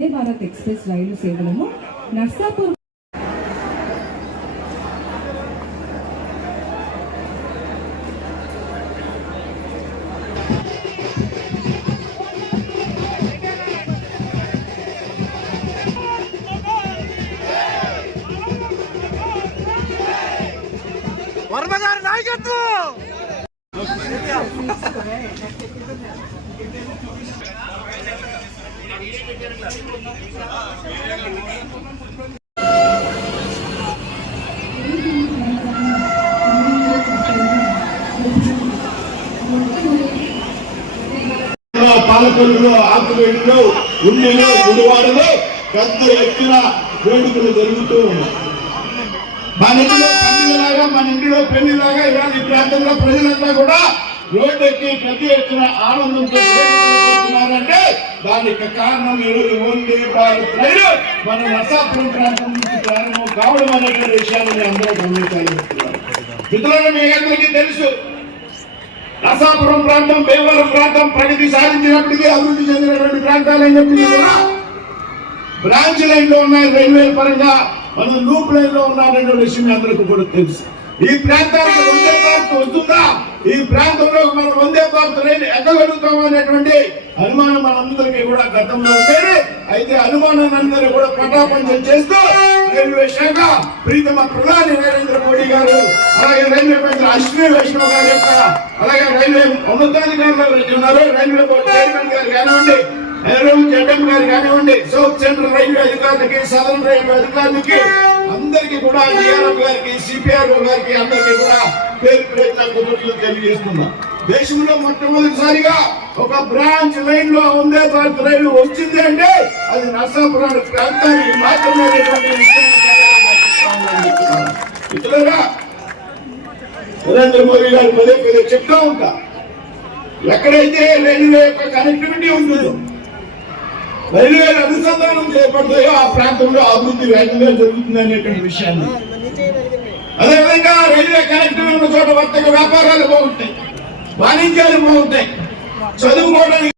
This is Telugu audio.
భారత్ ఎక్స్ప్రెస్ రైలు సేవలను నర్సాపూర్ వర్మ గారి నాయకత్వం పాలకొల్లులో ఆకువేడిలో ఉండిలో గుడివాడలో పెద్ద ఎత్తున వేడుకలు జరుగుతూ ఉన్నాయి. మన ఇంటిలో పండుగలాగా మన ఇంటిలో పెళ్లిలాగా ఇవాళ ఈ ప్రాంతంలో ప్రజలంతా కూడా రోడ్డు ఎక్కి పెద్ద ఎత్తున ఆనందంతో చేరుకుంటున్నారంటే దానికి కారణం ఈరోజు వందే భారత్ రైలు మన నర్సాపురం ప్రాంతం నుంచి ప్రారంభం కావడం అనేటువంటి విషయాన్ని అందరూ గమనించాలి. మిత్రులను మీ అందరికీ తెలుసు, నర్సాపురం ప్రాంతం భీమవరం ప్రాంతం ప్రగతి సాధించినప్పటికీ అభివృద్ధి చెందినటువంటి ప్రాంతాలు అని చెప్పి కూడా బ్రాంచ్ లైన్ లో ఉన్నాయి. రైల్వే పరంగా మనం లూప్ లైన్ లో ఉన్నారనే విషయం అందరికీ కూడా తెలుసు. ఈ ప్రాంతానికి వందే భారత్ వస్తుందా, ఈ ప్రాంతంలో మనం వందే భారత్ రైలు ఎక్కగలుగుతాం అనేటువంటి అనుమానం మనందరికీ కూడా గతంలో ఉండేది. అయితే అనుమానాలందరూ కూడా పటాపంచం చేస్తూ రైల్వే శాఖ ప్రీతమ ప్రధాని నరేంద్ర మోడీ గారు, అలాగే రైల్వే మంత్రి అశ్విని వైష్ణవ్ గారి యొక్క, అలాగే రైల్వే ఉన్నతాధికారులు ఉన్నారు, రైల్వే బోర్డు చైర్మన్ గారు కానివ్వండి, జడ్ఎం గారు కానివ్వండి, సౌత్ సెంట్రల్ రైల్వే అధికారులకి, సదరన్ రైల్వే అధికారులకి అందరికీ కూడా, డిఆర్ఎం గారికి, సిపిఆర్ఓ గారికి అందరికీ కూడా పేరు ప్రయత్నాలు తెలియజేస్తున్నాం. దేశంలో మొట్టమొదటిసారిగా ఒక బ్రాంచ్ లైన్ లో వందే భారత్ రైలు వచ్చింది అంటే అది నర్సాపురం ప్రాంతానికి మాత్రమే. మిత్రులారా, నరేంద్ర మోడీ గారు పదే పదే చెప్తా ఉంటా, ఎక్కడైతే రైల్వే యొక్క కనెక్టివిటీ ఉంటుందో, రైల్వే అనుసంధానం చేపడతాయో ఆ ప్రాంతంలో అభివృద్ధి వేగంగా జరుగుతుంది అనేటువంటి విషయాన్ని. అదేవిధంగా రైల్వే కనెక్టివిటీ ఉన్న చోట వర్తక వ్యాపారాలు బాగుంటాయి, వాణిజ్యాలు బాగుంటాయి, చదువుకోవడానికి